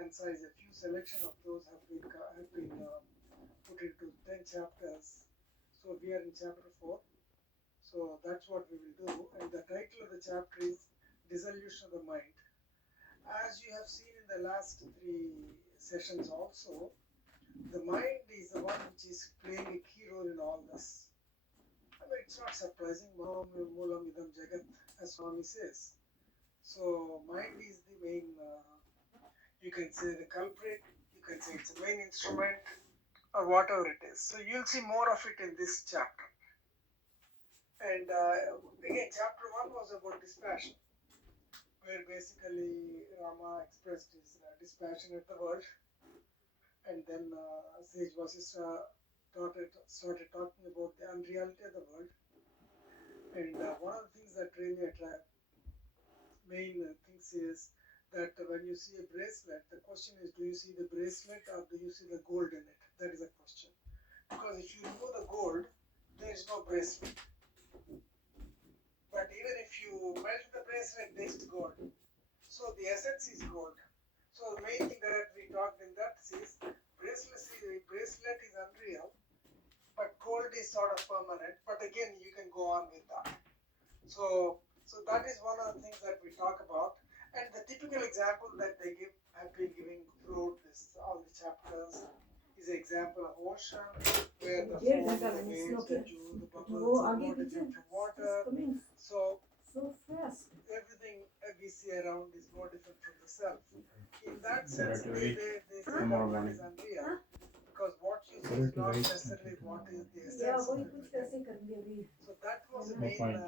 concise. A few selection of those have been put into 10 chapters. So we are in chapter 4. So that's what we will do. And the title of the chapter is Dissolution of the Mind. As you have seen in the last 3 sessions also, the mind is the one which is playing a key role in all this. I mean, it's not surprising. Moolam idam jagat, as Swami says. So mind is the main, you can say the culprit, you can say it's the main instrument, or whatever it is. So you'll see more of it in this chapter. And again, chapter 1 was about dispassion, where basically Rama expressed his dispassion at the world. And then sage Vasisth started talking about the unreality of the world. And one of the things that really main things is that when you see a bracelet, the question is, do you see the bracelet or do you see the gold in it? That is a question. Because if you remove the gold, there is no bracelet. But even if you melt the bracelet, there is gold. So the essence is gold. So the main thing that we talked in that is bracelet is unreal, but gold is sort of permanent. But again, you can go on with that. So that is one of the things that we talk about. And the typical example that they have been giving throughout all the chapters is an example of ocean, where the foam, the waves, the dew, the bubbles are no different from water. So fast. Everything we see around is no different from the self. In that sense, they say that what is unreal, because what you see is not necessarily what is the essence of it. So that was the main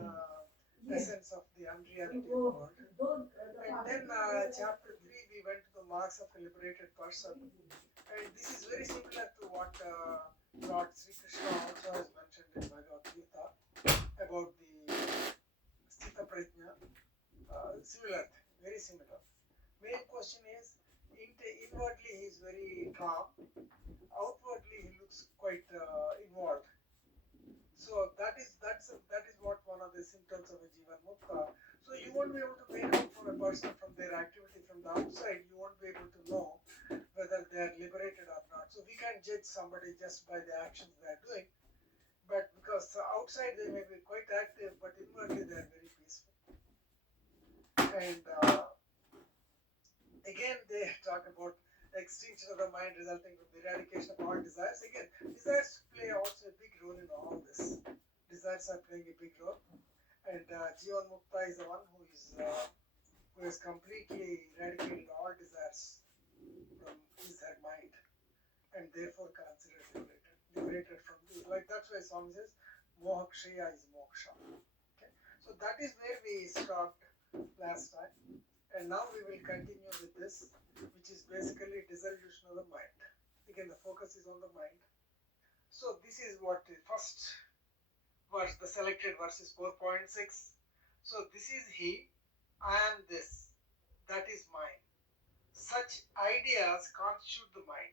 essence of the unreality of the world. And then chapter 3, we went to the marks of a liberated person. And this is very similar to what Lord Sri Krishna also has mentioned in Bhagavad Gita about the Sthita Prajna. Similar thing, very similar. Main question is, inwardly he is very calm, outwardly he looks quite involved. So that is what one of the symptoms of a Jivan Mukta. So you won't be able to make out from a person from their activity from the outside. You won't be able to know whether they are liberated or not. So we can't judge somebody just by the actions they are doing. But because outside they may be quite active, but inwardly they are very peaceful. And again, they talk about extinction of the mind resulting from the eradication of all desires. Again, desires play also a big role in all this. Desires are playing a big role. And Jivan Mukta is the one who has completely eradicated all desires from his mind, and therefore considered liberated from this. Like that's why Swami says, Moha Kshaya is moksha. Okay? So that is where we stopped last time. And now we will continue with this, which is basically dissolution of the mind. Again, the focus is on the mind. So this is what the first verse, the selected verse is 4.6. So this is he, I am this, that is mine. Such ideas constitute the mind.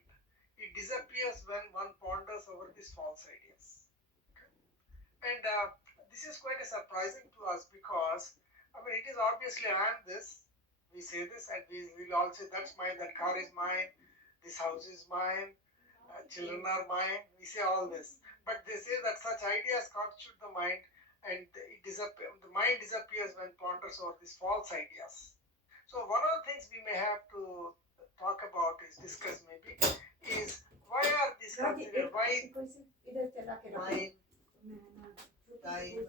It disappears when one ponders over these false ideas. Okay? And this is quite surprising to us because, I mean, it is obviously I am this. We say this and we will all say that's mine, that car is mine, this house is mine, children are mine. We say all this. But they say that such ideas constitute the mind and the mind disappears when ponders over these false ideas. So one of the things we may have to talk about discuss maybe, is why are these considered, why mine, thine,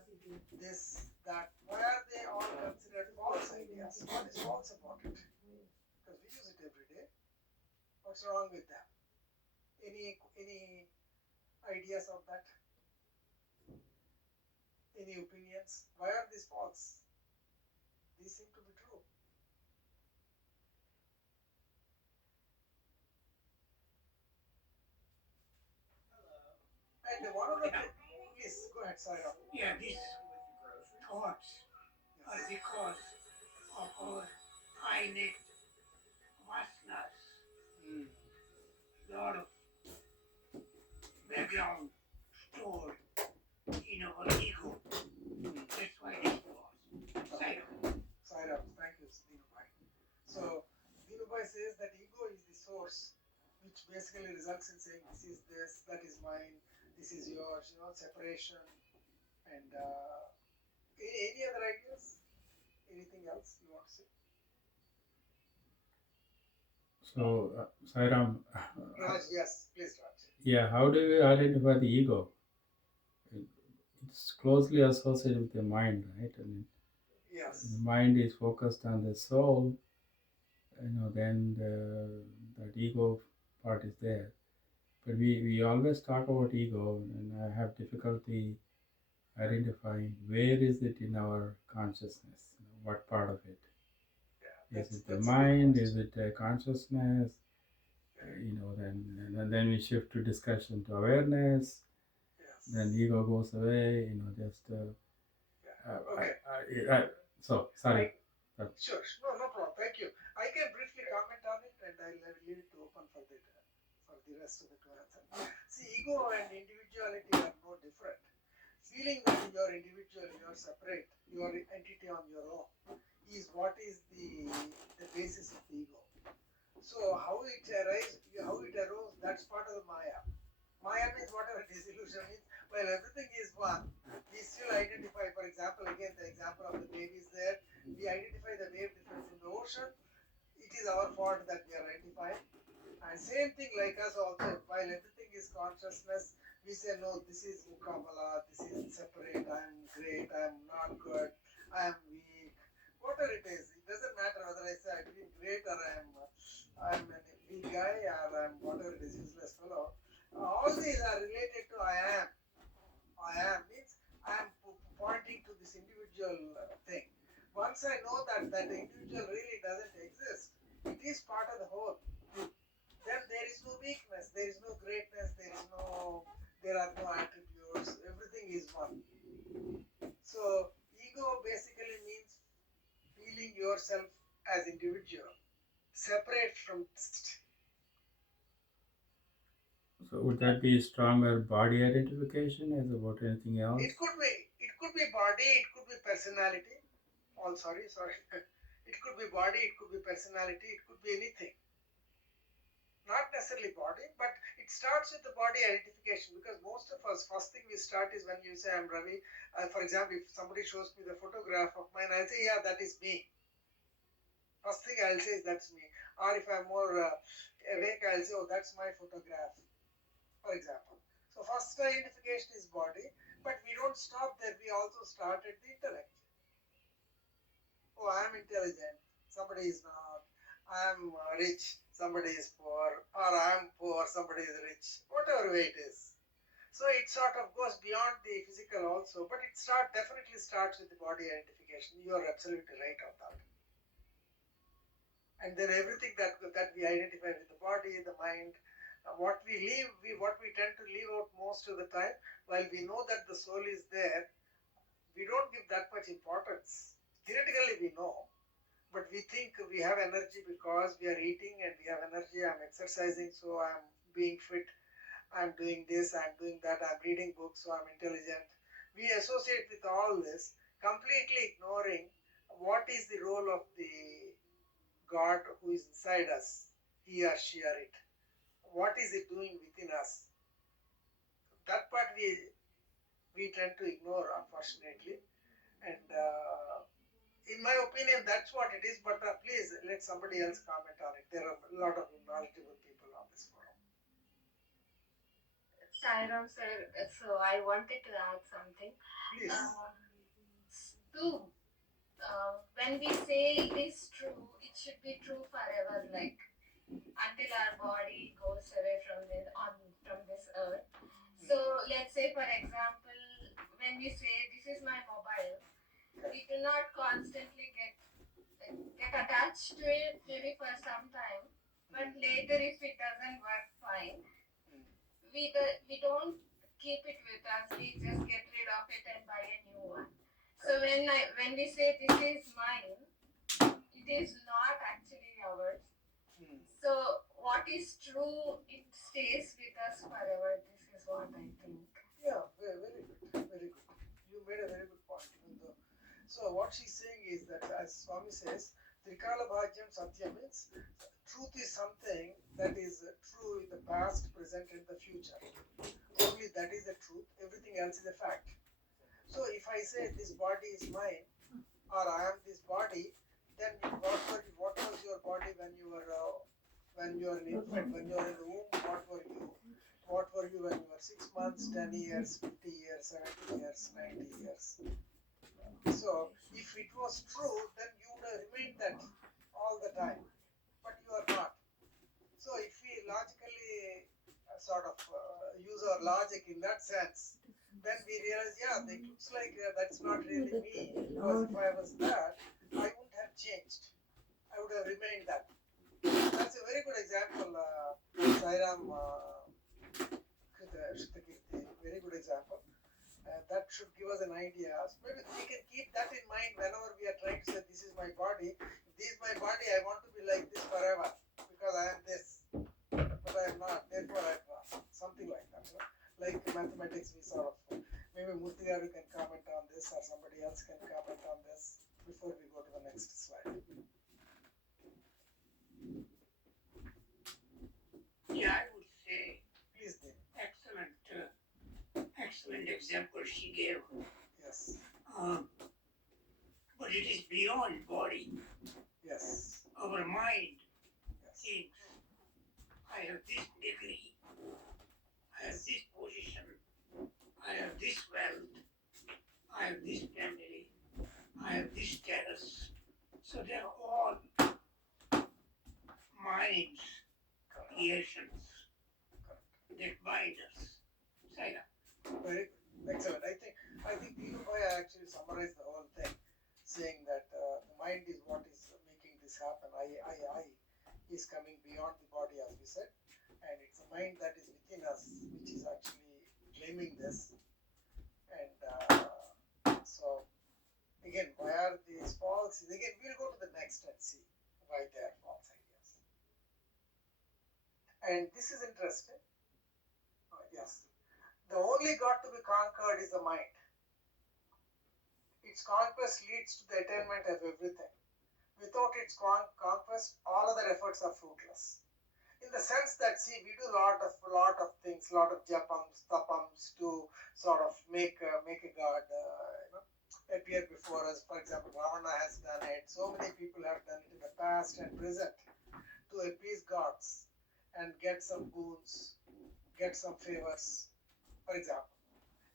this, that, why are they all considered false ideas? What is false about it? Because we use it every day. What's wrong with them? Any ideas of that? Any opinions? Why are these false? These seem to be true. And one of the please go ahead, Sarah. Yeah, these thoughts are because of our finite vasanas. Lot of background stored in our ego. That's why it was. Saira, thank you, Dinubai. So Dinubai says that ego is source, which basically results in saying this is this, that is mine, this is yours, separation. And any other ideas? Anything else you want to say? So, Sairam, Raj, yes, please, Raj. yeah, how do you identify the ego? It's closely associated with the mind, right? I mean, Yes. the mind is focused on the soul, then that ego part is there. But we always talk about ego, and I have difficulty identifying where is it in our consciousness, what part of it. Yeah, Is it the that's mind? Is it consciousness? yeah. Then we shift to discussion to awareness. Yes. Then ego goes away. Just yeah. Okay. so sorry. Sure. No problem. Thank you. I can briefly comment on it, and I'll leave it open for the rest of the to answer. See, ego and individuality are no different. Feeling that you are individual, you are separate, you are entity on your own, is what is the basis of the ego. So how it arose, that's part of the Maya. Maya means whatever disillusion means. While everything is one, we still identify. For example, again the example of the baby is there. We identify the wave difference in the ocean. It is our fault that we are identifying. And same thing like us also. While everything is consciousness, we say no. This is Mukamala. This is separate. I am great. I am not good. I am weak. Whatever it is, it doesn't matter whether I say I feel great or I'm a weak guy or I'm whatever it is, useless fellow. All these are related to I am. I am means I am pointing to this individual thing. Once I know that individual really doesn't exist, it is part of the whole. Then there is no weakness, there is no greatness, there are no attributes. Everything is one. So ego basically means feeling yourself as individual, separate from. So would that be a stronger body identification as about anything else? It could be body, it could be personality. Oh, sorry. It could be body, it could be personality, it could be anything. Not necessarily body, but it starts with the body identification, because most of us, first thing we start is when you say I'm Ravi. For example, if somebody shows me the photograph of mine, I'll say, yeah, that is me. First thing I'll say is that's me. Or if I'm more awake, I'll say, oh, that's my photograph, for example. So first identification is body, but we don't stop there. We also start at the intellect. Oh, I'm intelligent, somebody is not. I'm rich, somebody is poor. Or I'm poor, somebody is rich. Whatever way it is. So it sort of goes beyond the physical also, but it definitely starts with the body identification. You are absolutely right on that. And then everything that we identify with the body, the mind, what we tend to leave out most of the time, while we know that the soul is there, we don't give that much importance. Theoretically we know, but we think we have energy because we are eating, and we have energy. I'm exercising, so I'm being fit. I'm doing this, I'm doing that, I'm reading books, so I'm intelligent. We associate with all this, completely ignoring what is the role of the God who is inside us, he or she or it. What is it doing within us? That part we tend to ignore, unfortunately. And in my opinion, that's what it is. But please let somebody else comment on it. There are a lot of knowledgeable people on this forum. Sairam sir, so I wanted to add something. Please. So, when we say it is true, it should be true forever, like until our body goes away from this earth. So let's say, for example, when we say this is my mobile, we do not constantly get attached to it maybe for some time, but later if it doesn't work fine, we don't keep it with us. We just get rid of it and buy a new one. So when we say this is mine, it is not actually ours. So what is true, it stays with us forever. This is what I think. Yeah, very good, very good. You made a very good point. So what she's saying is that, as Swami says, Trikala Bhajyam Satya means truth is something that is true in the past, present, and the future. Only that is the truth. Everything else is a fact. So if I say this body is mine, or I am this body, then what was your body when you were an infant, when you were in the womb? What were you? What were you when you were 6 months, 10 years, 50 years, 70 years, 90 years? So if it was true, then you would have remained that all the time, but you are not. So if we logically use our logic in that sense, then we realize, yeah, it looks like that's not really me, because if I was that, I wouldn't have changed. I would have remained that. That's a very good example, Sairam Shrutakirti, very good example. That should give us an idea. Maybe we can keep that in mind whenever we are trying to say, this is my body. If this is my body, I want to be like this forever, because I am this, but I am not, therefore I am not. Something like that. Like mathematics, we sort of, maybe Murthy Garu can comment on this, or somebody else can comment on this before we go to the next slide. Yeah, I would say Please, Dev. excellent example she gave. Yes. But it is beyond body. Yes. Our mind Yes. thinks, I have this degree, I have this position, I have this wealth, I have this family, I have this status. So they are all minds, creations that bind us. Saira. Very good. Excellent. I think Dhirubhai actually summarized the whole thing, saying that the mind is what is making this happen. I is coming beyond the body, as we said, and it's a mind that is within us, which is actually claiming this. And so again, why are these false? Again, we'll go to the next and see why they are false ideas. And this is interesting. Yes. The only God to be conquered is the mind. Its conquest leads to the attainment of everything. Without its conquest, all other efforts are fruitless. In the sense that, see, we do lot of things, lot of japams, tapams to sort of make a god, appear before us. For example, Ravana has done it. So many people have done it in the past and present to appease gods and get some boons, get some favors, for example.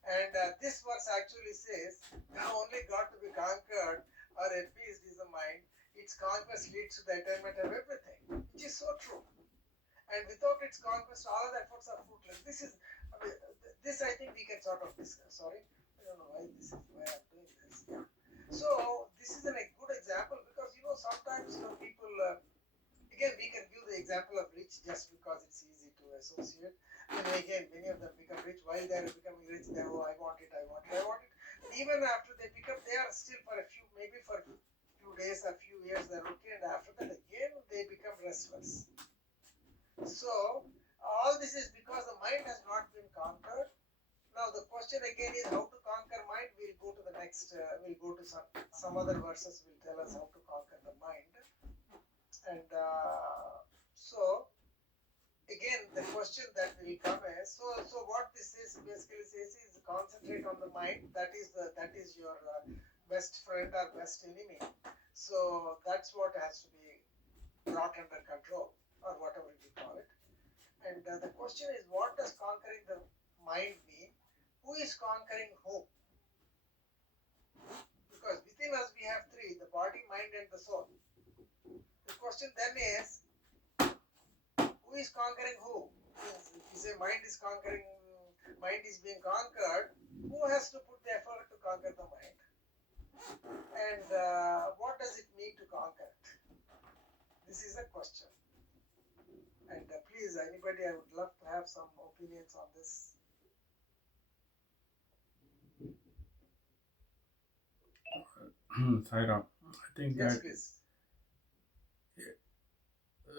And this verse actually says, the only God to be conquered or appeased is the mind. Its conquest leads to the attainment of everything, which is so true. And without its conquest, all other efforts are fruitless. This I think we can sort of discuss. Sorry, I don't know why this is why I'm doing this. Yeah. So this is a good example, because sometimes people again we can give the example of rich just because it's easy to associate. And again, many of them become rich. While they are becoming rich, they I want it, I want it, I want it. And even after they become, they are still for a few, maybe for a few days or few years, they're okay. And after that, again, they become restless. So all this is because the mind has not been conquered. Now the question again is how to conquer mind. We'll go to the next. We'll go to some other verses. Will tell us how to conquer the mind. And so. Again, the question that will come is, so what this is basically says is concentrate on the mind. That is your best friend or best enemy. So that's what has to be brought under control, or whatever we call it. And the question is, what does conquering the mind mean? Who is conquering whom? Because within us we have three: the body, mind, and the soul. The question then is, who is conquering who? If you say mind is being conquered, who has to put the effort to conquer the mind? And what does it mean to conquer it? This is a question. And please, anybody, I would love to have some opinions on this. Sairam, I think Yes, that please.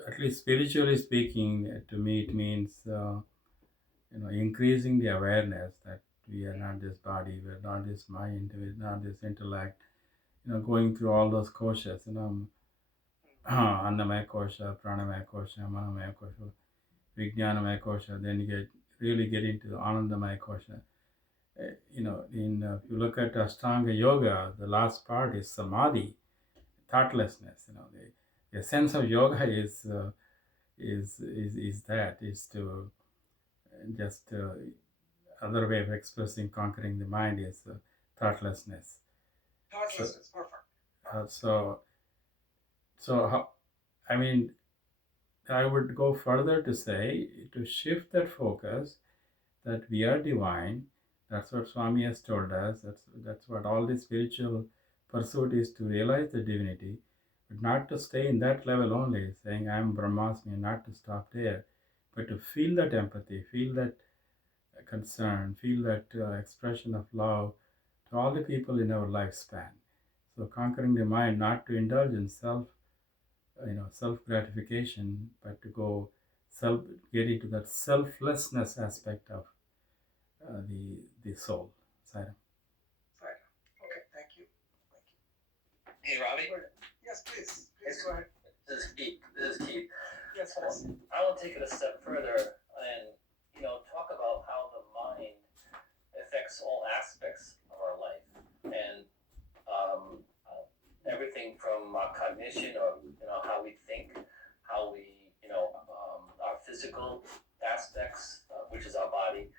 at least spiritually speaking, to me it means increasing the awareness that we are not this body, we are not this mind, we are not this intellect. Going through all those courses. Annamaya Kosha, Pranamaya Kosha, Manamaya Kosha, Vijnanamaya Kosha, then you really get into Anandamaya Kosha. If you look at Ashtanga Yoga, the last part is Samadhi, thoughtlessness. The essence of yoga is to just other way of expressing conquering the mind is thoughtlessness. Thoughtlessness, perfect. Uh, so so how, I mean, I would go further to say to shift that focus that we are divine. That's what Swami has told us. That's what all the spiritual pursuit is, to realize the divinity, but not to stay in that level only, saying I am Brahmasmi, not to stop there, but to feel that empathy, feel that concern, feel that expression of love to all the people in our lifespan. So conquering the mind, not to indulge in self gratification, but to go self get into that selflessness aspect of the soul. Sarah. Fine. Okay, thank you. Hey, Robbie. Yes, please. Please go ahead. This is Keith. Yes, please. I want to take it a step further and talk about how the mind affects all aspects of our life, and everything from cognition, or how we think, how we our physical aspects, which is our body,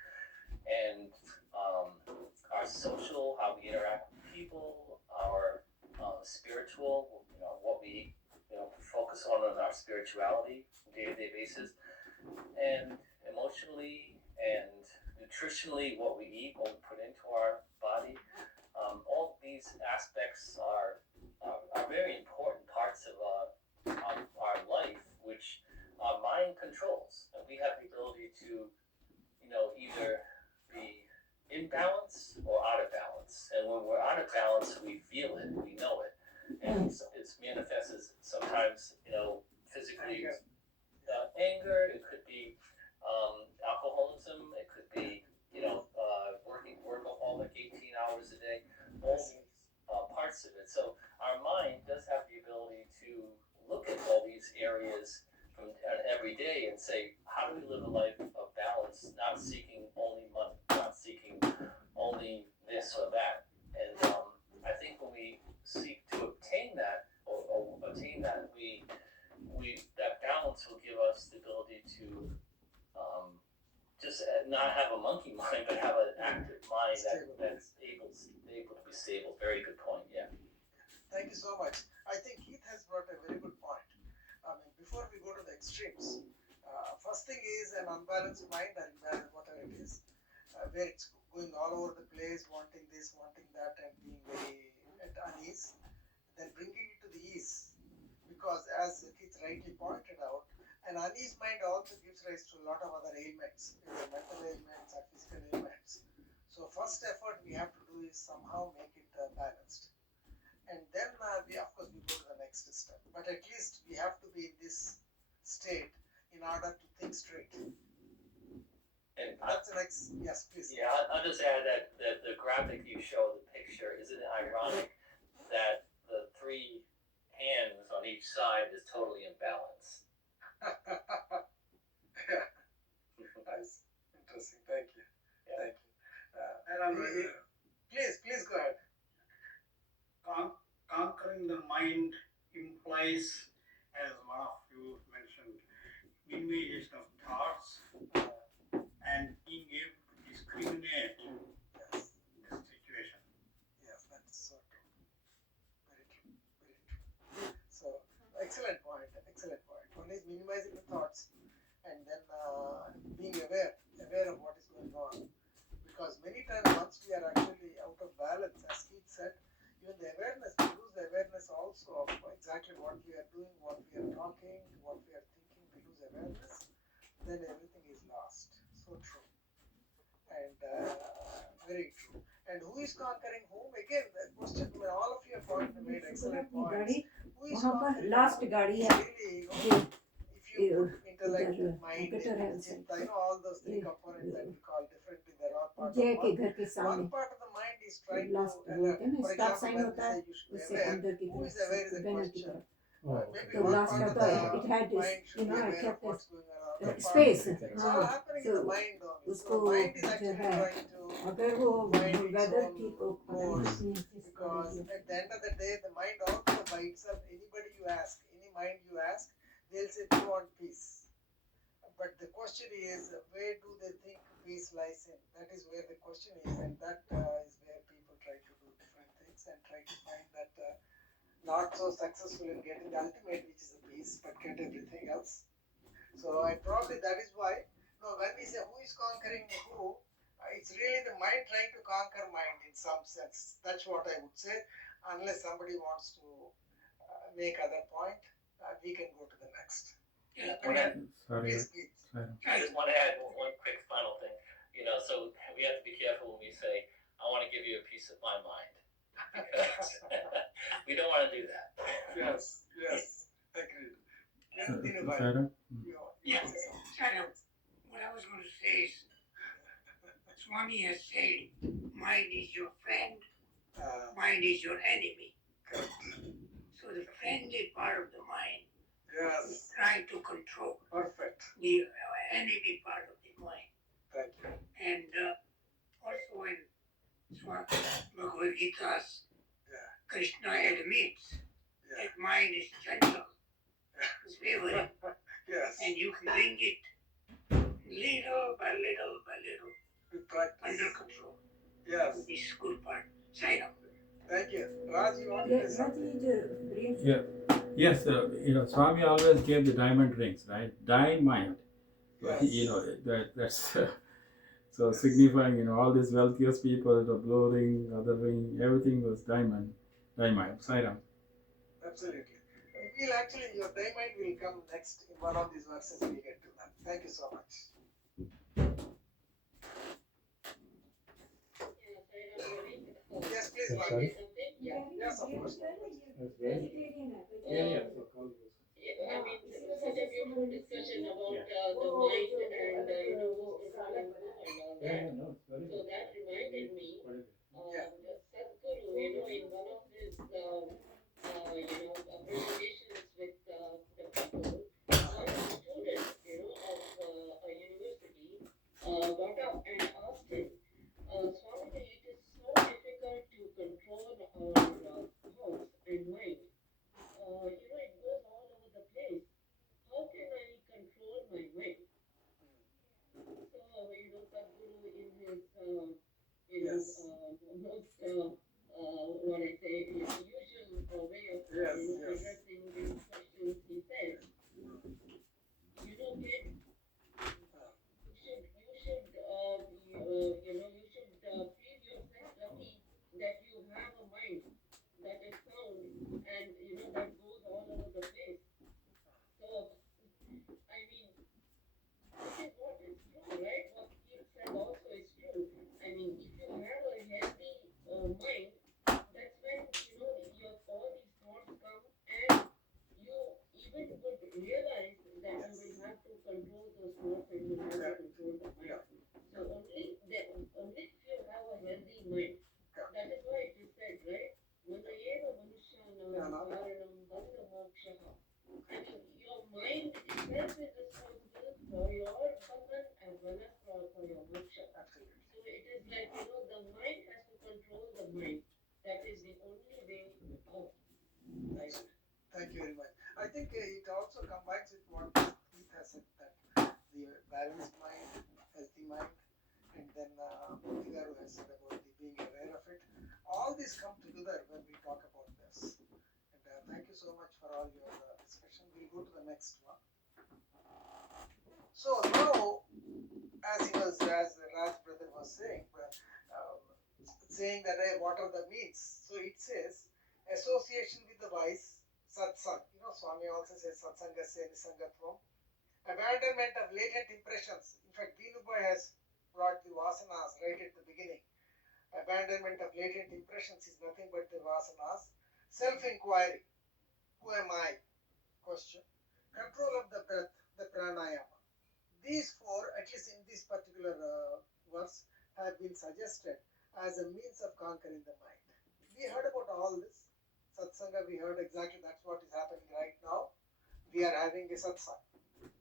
and our social, how we interact with people, our spiritual, what we focus on our spirituality day-to-day basis, and emotionally and nutritionally, what we eat, what we put into our body. All these aspects are very important parts of our life, which our mind controls, and we have the ability to either be in balance or out of balance. And when we're out of balance, we feel it, we know it, and it's manifests as sometimes physically anger. It could be alcoholism. It could be working workaholic 18 hours a day. All parts of it. So our mind does have the ability to look at all these areas from every day and say, how do we live a life of balance, not seeking only money, not seeking only this or that. And I think when we seek to obtain that, or attain that, we that balance will give us the ability to just not have a monkey mind, but have an active mind that's able to be stable. Very good point. Yeah. Thank you so much. I think Keith has brought a very good point. I mean, before we go to the extremes, first thing is an unbalanced mind, and whatever it is, where it's going all over the place, wanting this, wanting that, and being very at unease. Then bringing it to the ease, because as Keith rightly pointed out, an uneasy mind also gives rise to a lot of other ailments, either mental ailments or physical ailments. So first effort we have to do is somehow make it balanced, and then we of course we go to the next step. But at least we have to be in this state in order to think straight. And That's the next. Yes, please. Yeah, I'll just add that the graphic you show, the picture, isn't it ironic that the three hands on each side is totally in balance? Yeah. Nice, interesting. Thank you. Yeah. Thank you. Please go ahead. Conquering the mind implies, as one of you mentioned, minimization of thoughts and being able to discriminate Yes, the situation. yes, that's so true. Very true. Very true. So excellent point. Excellent point. One is minimizing the thoughts, and then being aware of what is going on. Because many times once we are actually out of balance, as Keith said, even the awareness, we lose the awareness also of exactly what we are doing, what we are talking, what we are thinking. We lose awareness, then everything is lost. So true, and very true. And who is conquering whom? Again, the question. I mean, all of you have made excellent points. Who is वहाँ पर conquering last whom? गाड़ी It's है really ये if you put intellect, उधर mind, gutter है उनसे chitta, all those three ये components that we call differently, they're all part जय of के one. घर के One सामने part of the mind is trying to last वो alert. होता है ना For stop example, sign when we होता है say you should be उससे aware, अंदर की who तरफ is aware is से a बैनर की question. तरफ Maybe The one last part of chapter, the it had this, mind should be I aware of kept what's going on. a Other part, space. it's all happening in the So mind only. So उसको mind is जो actually है trying to अगर वो find its weather own की को course. पता Because at the end of the day, the mind also by itself, anybody you ask, any mind you ask, they'll say they want peace. But the question is, where do they think peace lies in? That is where the question is, and that is where people try to do different things and try to find that not so successful in getting the ultimate, which is the peace, but get everything else. So, and probably that is why, no, when we say who is conquering who, it's really the mind trying to conquer mind in some sense. That's what I would say. Unless somebody wants to make other point, we can go to the next. Yeah, Sorry. Please, please. I just want to add one quick final thing. So we have to be careful when we say, I want to give you a piece of my mind. Because we don't want to do that. Yes, agreed. Sarah? Yeah, Sarah, what I was going to say is, Swami has said, mind is your friend, mind is your enemy. So the friendly part of the mind is trying to control the enemy part of the mind. Thank you. And also in Bhagavad Gita's Krishna admits that mind is gentle, it's wavering, and you can bring it little by little by little under control. Yes. This is good part. Sign up. Thank you. Raj, you want Yeah, to say something? Yeah. Yes, Swami always gave the diamond rings, right? Diamond. Yes. That's so signifying, all these wealthiest people, the blue ring, other ring, everything was diamond. Sairam. Absolutely. We'll actually, your diamond will come next in one of these verses. We get to that. Thank you so much. Yes, please, Yes, Raj. sorry? Yes, of course. That's very Yeah, I mean, this was such a beautiful discussion about the mind and who's controlling who and all that. no, it's very So that reminded me, Yeah. Sadhguru, in one of his, presentations with the people, one student, of a university, got up and asked him, Swamiji, it is so difficult to control our thoughts and mind. It goes all over the place. How can I control my mind? So, Sadhguru in his, Yes. most, what I say, usual way of, addressing these questions, he said, kid, you should, you should feel yourself lucky that you have a mind that is sound and, that goes all over the place. So, I mean, this is what is true, right? What Keith said also is true. I mean, if you have a healthy mind, that's when, your all these thoughts come and you even would realize that you will have to control those thoughts and you will have to control the mind. So only if you have a healthy mind. That is why it is said, right? Manayeva Manushanam Karanam Bandha Mokshaha. I mean, your mind itself is responsible for your bandhan as well as for your moksha. Absolutely. So it is like, the mind has to control the mind. That is the only way out. Right? Thank you very much. I think it also combines with what Keith has said, that the balanced mind, healthy mind, and then Bhaktigaru has said about the being aware of it. All these come together when we talk about this. And thank you so much for all your discussion. We'll go to the next one. So now, as Raj brother was saying, saying that what are the means? So it says association with the wise, satsang. Swami also says satsangasya nisangatvam. Abandonment of latent impressions. In fact, Dinubai has brought the vasanas right at the beginning. Abandonment of latent impressions is nothing but the vasanas. Self-inquiry. Who am I? Question. Control of the breath, the pranayama. These four, at least in this particular verse, have been suggested as a means of conquering the mind. We heard about all this. Satsanga, we heard exactly that's what is happening right now. We are having a satsang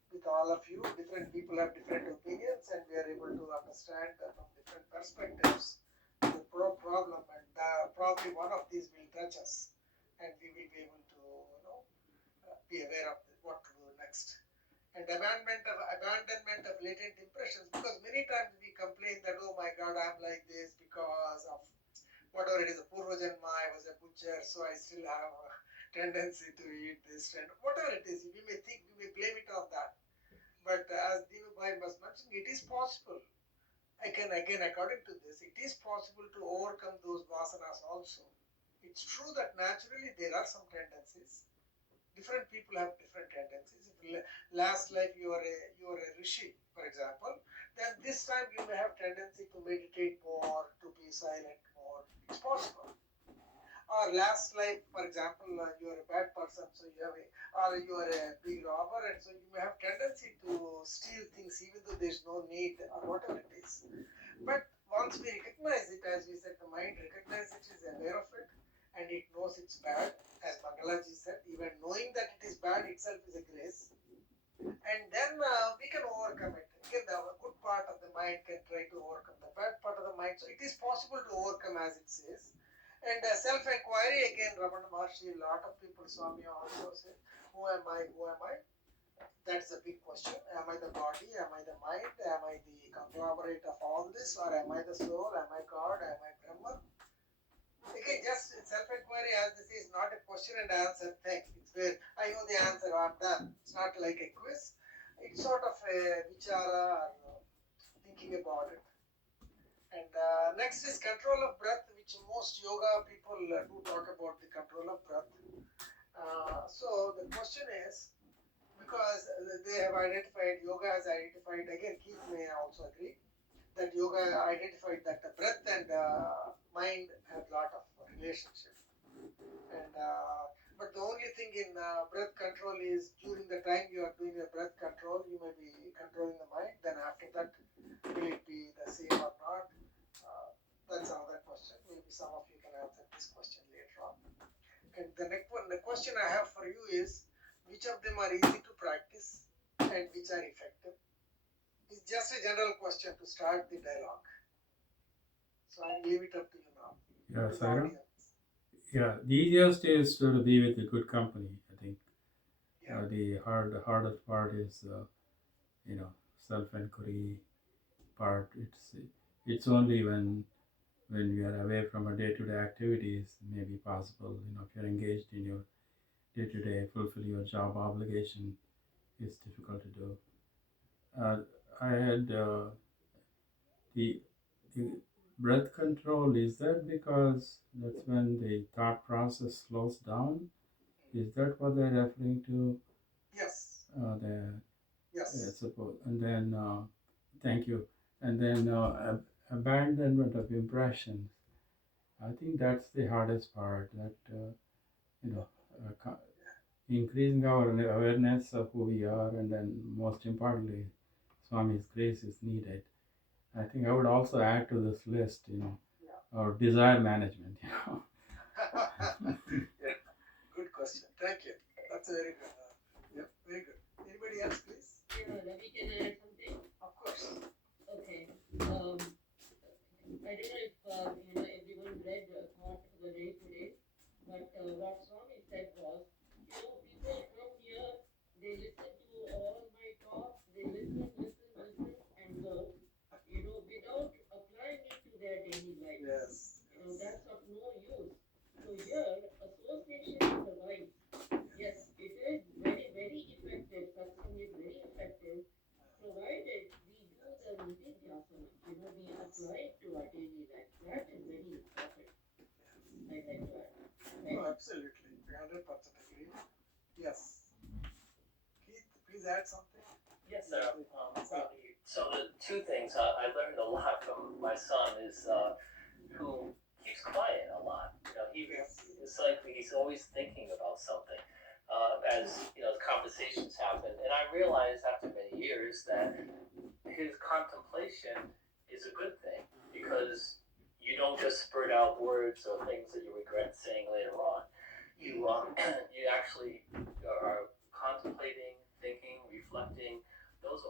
with all of you. Different people have different opinions, and we are able to understand from different perspectives the problem, and probably one of these will touch us, and we will be able to, be aware of what to do next. And abandonment of latent impressions, because many times we complain that, oh my God, I'm like this because of whatever it is, a Purva Janma, I was a butcher, so I still have a tendency to eat this, and whatever it is, we may blame it on that. But as Dinu Bhai was mentioning, it is possible. Again, according to this, it is possible to overcome those vasanas also. It's true that naturally there are some tendencies. Different people have different tendencies. If last life you are a rishi, for example, then this time you may have tendency to meditate more, to be silent more. It's possible. Or last life, for example, you are a bad person, so or you are a big robber, and so you may have tendency to steal things even though there's no need or whatever it is. But once we recognize it, as we said, the mind recognizes it, is aware of it, and it knows it's bad. As Mangalaji said, even knowing that it is bad itself is a grace. And then we can overcome it. Again, the good part of the mind can try to overcome the bad part of the mind. So it is possible to overcome, as it says. And self-inquiry, again, Ramana Maharshi, a lot of people, Swami also say, who am I, who am I? That's a big question. Am I the body? Am I the mind? Am I the conglomerate of all this? Or am I the soul? Am I God? Am I Brahman? Again, just self-inquiry, as this is not a question and answer thing. It's where I know the answer, I'm done. It's not like a quiz. It's sort of a vichara, thinking about it. And next is control of breath, which most yoga people do talk about the control of breath. So the question is, because they have identified, yoga has identified, again, Keith may also agree, that yoga identified that the breath and mind have a lot of relationship. And but the only thing in breath control is during the time you are doing your breath control, you may be controlling the mind. Then after that, will it be the same or not? That's another question. Maybe some of you can answer this question later on. And the next one, the question I have for you is, which of them are easy to practice and which are effective? It's just a general question to start the dialogue. So I'll leave it up to you now. Yeah, With the Saira? audience. Yeah, the easiest is to be with a good company, I think. Yeah. The hardest part is, self-inquiry part. It's only when we are away from our day-to-day activities, maybe possible. If you're engaged in your day-to-day, fulfill your job obligation, it's difficult to do. I had the the breath control. Is that because that's when the thought process slows down? Is that what they're referring to? Yes. The Yes. suppose, and then thank you, and then abandonment of impressions. I think that's the hardest part. That you know, increasing our awareness of who we are, and then most importantly, Swami's grace is needed. I think I would also add to this list, our desire management. Yeah. Good question. Thank you. That's a very good. Yeah, very good. Anybody else, please? Yeah, Ravi, can I add something? Of course. Okay. I don't know if everyone read Thought for the Day today, but what Swami said was, people come here, they listen to all my talks, they listen, and go, without applying it to their daily life. Yes. That's of no use. So here, association is the right. Yes, it is very, very effective. Satsang is very effective, provided we do the nididhyasana. We apply it to our daily life. That is very important. I'd like to add. Oh, absolutely. 100% agree. Yes. Keith, please add something. Yes, sir. So the two things I learned a lot from my son is who keeps quiet a lot. It's like he's always thinking about something. As conversations happen, and I realized after many years that his contemplation is a good thing because you don't just spurt out words or things that you regret saying later on. you you actually are contemplating, thinking, reflecting. Those